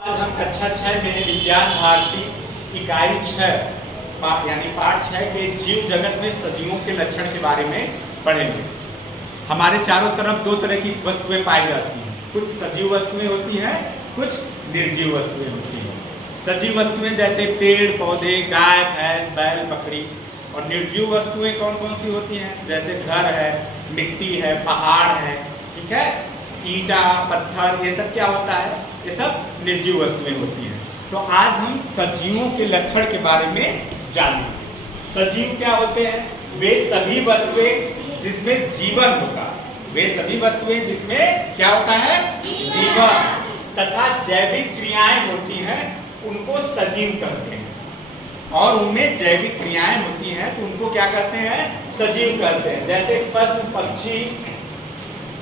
आज हम कक्षा 6 में विज्ञान भारती इकाई 6 यानी पाठ 6 के जीव जगत में सजीवों के लक्षण के बारे में पढ़ेंगे। हमारे चारों तरफ दो तरह की वस्तुएं पाई जाती हैं, कुछ सजीव वस्तुएं होती हैं, कुछ निर्जीव वस्तुएं होती हैं। सजीव वस्तुएं जैसे पेड़ पौधे, गाय भैंस बैल बकरी, और निर्जीव वस्तुएं कौन कौन सी होती हैं जैसे घर है, मिट्टी है, पहाड़ है, ठीक है, ईंटा पत्थर, ये सब क्या होता है, ये सब निर्जीव वस्तुएं होती हैं। तो आज हम सजीवों के लक्षण के बारे में जानेंगे। सजीव क्या होते हैं? वे सभी वस्तुएं जिसमें जीवन होता है, वे सभी वस्तुएं जिसमें क्या होता है, जीवन तथा जैविक क्रियाएं होती हैं, उनको सजीव कहते हैं। और उनमें जैविक क्रियाएं होती हैं तो उनको क्या कहते हैं, सजीव कहते हैं। जैसे पशु पक्षी,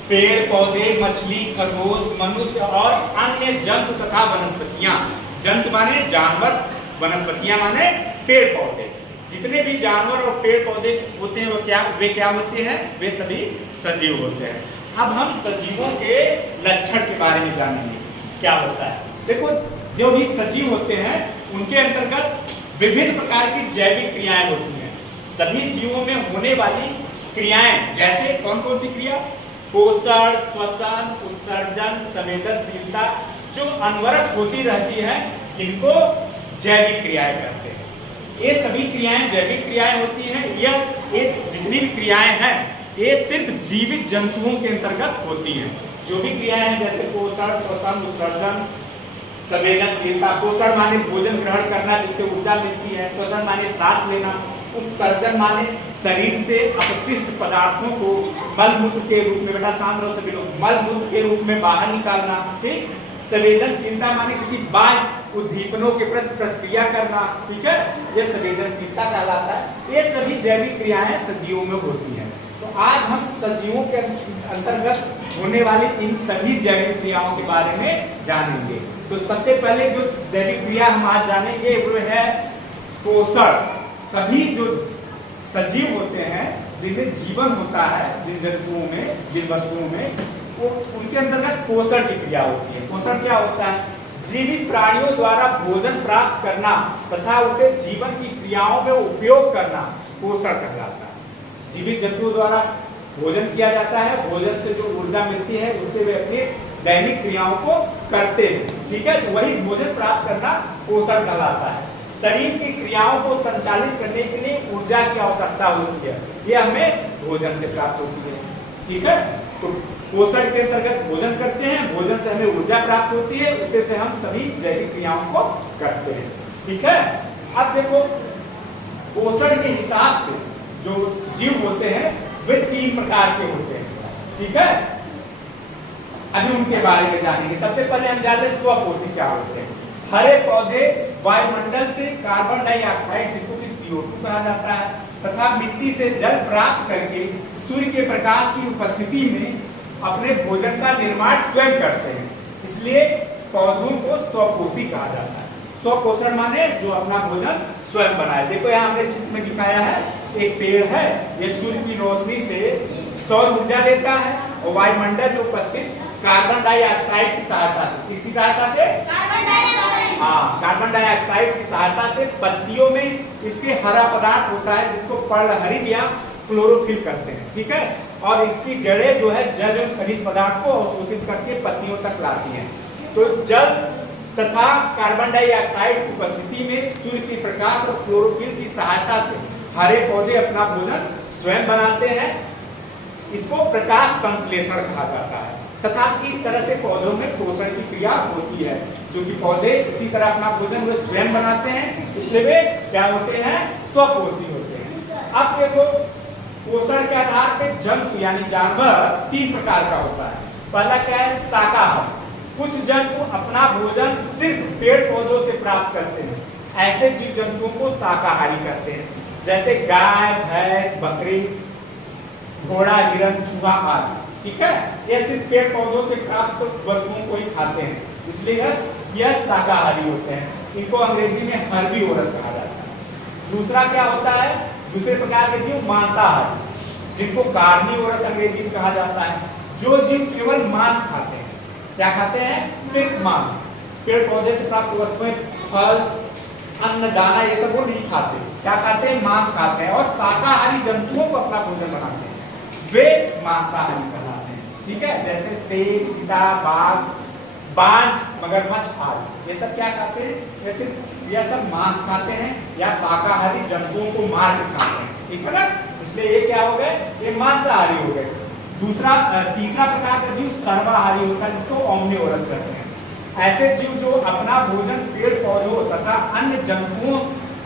पेड़ पौधे, मछली, खरगोश, मनुष्य और अन्य जंतु तथा वनस्पतियां। जंतु माने जानवर, वनस्पतियां माने पेड़ पौधे। जितने भी जानवर और पेड़ पौधे होते हैं वे क्या होते हैं, वे सभी सजीव होते हैं। अब हम सजीवों के लक्षण के बारे में जानेंगे क्या होता है। देखो, जो भी सजीव होते हैं उनके अंतर्गत विभिन्न प्रकार की जैविक क्रियाएं होती हैं। सभी जीवों में होने वाली क्रियाएं जैसे कौन कौन सी क्रिया, पोषण, श्वसन, उत्सर्जन, संवेदनशीलता, जो अनवरत होती रहती है, इनको जैविक क्रियाएं कहते हैं। ये सभी क्रियाएं जैविक क्रियाएं होती हैं। ये जितनी भी क्रियाएं हैं ये सिर्फ जीवित जंतुओं के अंतर्गत होती हैं। जो भी क्रियाएं हैं जैसे पोषण, श्वसन, उत्सर्जन, संवेदनशीलता। पोषण माने भोजन ग्रहण करना जिससे ऊर्जा मिलती है, श्वसन माने सांस लेना, उत्सर्जन माने शरीर से अपशिष्ट पदार्थों को मल मूत्र के रूप में, बेटा शांत रहो सभी लोग, मल मूत्र के रूप में बाहर निकालना, ठीक। संवेदनशीलता माने किसी बाह्य उद्दीपनों के प्रति प्रतिक्रिया करना, ठीक है, ये संवेदनशीलता कहलाता है। ये सभी जैविक क्रियाएं सजीवों में होती हैं। तो आज हम सजीवों के अंतर्गत होने वाली इन सभी जैविक क्रियाओं के बारे में जानेंगे। तो सबसे पहले जो जैविक क्रिया हम आज जानेंगे वो है पोषण। सभी जो सजीव होते हैं जिनमें जीवन होता है, जिन जंतुओं में, जिन वस्तुओं में, वो उनके अंतर्गत पोषण की क्रिया होती है। पोषण क्या होता है? जीवित प्राणियों द्वारा भोजन प्राप्त करना तथा उसे जीवन की क्रियाओं में उपयोग करना पोषण कहलाता है। जीवित जंतुओं द्वारा भोजन किया जाता है, भोजन से जो ऊर्जा मिलती है उससे वे अपनी दैनिक क्रियाओं को करते हैं, ठीक है, तो वही भोजन प्राप्त करना पोषण कहलाता है। शरीर की क्रियाओं को संचालित करने के लिए ऊर्जा की आवश्यकता होती है, ये हमें भोजन से प्राप्त होती है, ठीक है। तो पोषण के अंतर्गत भोजन करते हैं, भोजन से हमें ऊर्जा प्राप्त होती है, उससे से हम सभी जैविक क्रियाओं को करते हैं, ठीक है। अब देखो, पोषण के हिसाब से जो जीव होते हैं वे 3 प्रकार के होते हैं, ठीक है। अभी उनके बारे में जानेंगे। सबसे पहले हम जानते हैं स्वपोषी क्या होते हैं। हरे पौधे वायुमंडल से कार्बन डाइऑक्साइड, जिसको कि CO2 कहा जाता है, तथा मिट्टी से जल प्राप्त करके सूर्य के प्रकाश की उपस्थिति में अपने भोजन का निर्माण स्वयं करते हैं, इसलिए पौधों को स्वपोषी कहा जाता है। स्वपोषण माने जो अपना भोजन स्वयं बनाए। देखो यहाँ हमने चित्र में दिखाया है, एक पेड़ है, यह सूर्य की रोशनी से सौर ऊर्जा लेता है और वायुमंडल में उपस्थित कार्बन डाइऑक्साइड की सहायता से, किसकी सहायता से, कार्बन डाइऑक्साइड की सहायता से पत्तियों में इसके हरा पदार्थ होता है जिसको पर्णहरित या क्लोरोफिल करते हैं, ठीक है, और इसकी जड़ें जो है जल एवं खनिज पदार्थ को अवशोषित करके पत्तियों तक लाती हैं। तो जल तथा कार्बन डाइऑक्साइड की उपस्थिति में सूर्य की प्रकाश और क्लोरोफिल की सहायता से हरे पौधे अपना भोजन स्वयं बनाते हैं, इसको प्रकाश संश्लेषण कहा जाता है। तथा इस तरह से पौधों में पोषण की क्रिया होती है, जो कि पौधे इसी तरह अपना भोजन वे स्वयं बनाते हैं, इसलिए वे क्या होते हैं, स्वपोषी होते हैं। अब देखो, पोषण के आधार पे जंतु यानी जानवर 3 प्रकार का होता है। पहला क्या है, शाकाहारी। कुछ जंतु अपना भोजन सिर्फ पेड़ पौधों से प्राप्त करते हैं, ऐसे जीव जंतुओं को शाकाहारी कहते हैं, जैसे गाय भैंस बकरी, घोड़ा, हिरण, चूहा आदि, ठीक है। ये सिर्फ पेड़ पौधों से प्राप्त वस्तुओं को ही खाते हैं, इसलिए यह शाकाहारी होते हैं। इनको अंग्रेजी में हर्बीवोरस कहा जाता है। दूसरा क्या होता है, दूसरे प्रकार के जीव मांसाहारी, जिनको कार्निवोरस अंग्रेजी में कहा जाता है। जो जीव केवल मांस खाते हैं, क्या खाते हैं, सिर्फ मांस, पेड़ पौधे से प्राप्त वस्तुएं, फल, अन्न, दाना, ये सब वो नहीं खाते। क्या खाते हैं? मांस खाते हैं। और शाकाहारी जंतुओं को अपना भोजन बनाते हैं, वे मांसाहारी कहलाते हैं। ठीक है, जैसे शेर, चीता, बाघ, बाज, मगरमच्छ आदि, ये सब क्या खाते हैं? जैसे यह सब मांस खाते हैं या शाकाहारी जंतुओं को मार के खाते हैं। ठीक है ना, इसलिए ये क्या हो गए? ये मांसाहारी हो गए। तीसरा प्रकार का जीव सर्वाहारी होता है, जिसको ओमनिवोरस कहते हैं। ऐसे जीव जो अपना भोजन पेड़ पौधों तथा अन्य जंतुओं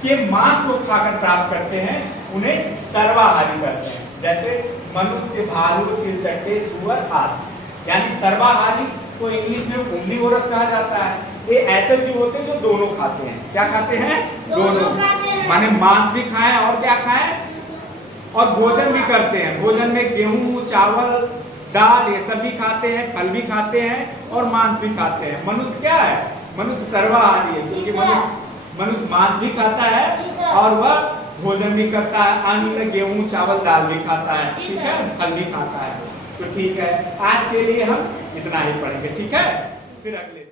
के मांस को खाकर प्राप्त करते हैं, उन्हें सर्वाहारी कहते हैं। जैसे मनुष्य, भालू, तिलचट्टे, सुअर आदि। यानी सर्वाहारी को इंग्लिश में ओमनिवोरस कहा जाता है। ये ऐसे जीव होते हैं जो दोनों खाते हैं। क्या खाते हैं? दोनों खाते हैं। माने मांस भी खाएं और क्या खाएं? और भोजन भी करते हैं। भोजन में गेहूं, चावल, दाल, ये सब भी खाते हैं, फल भी खाते हैं और मांस भी खाते हैं। मनुष्य क्या है? मनुष्य सर्वाहारी है, क्योंकि मनुष्य मांस भी खाता है और वह भोजन भी करता है, अन्न, गेहूं, चावल, दाल भी खाता है। ठीक है, फल भी खाता है। तो ठीक है, आज के लिए हम इतना ही पढ़ेंगे। ठीक है, फिर अगले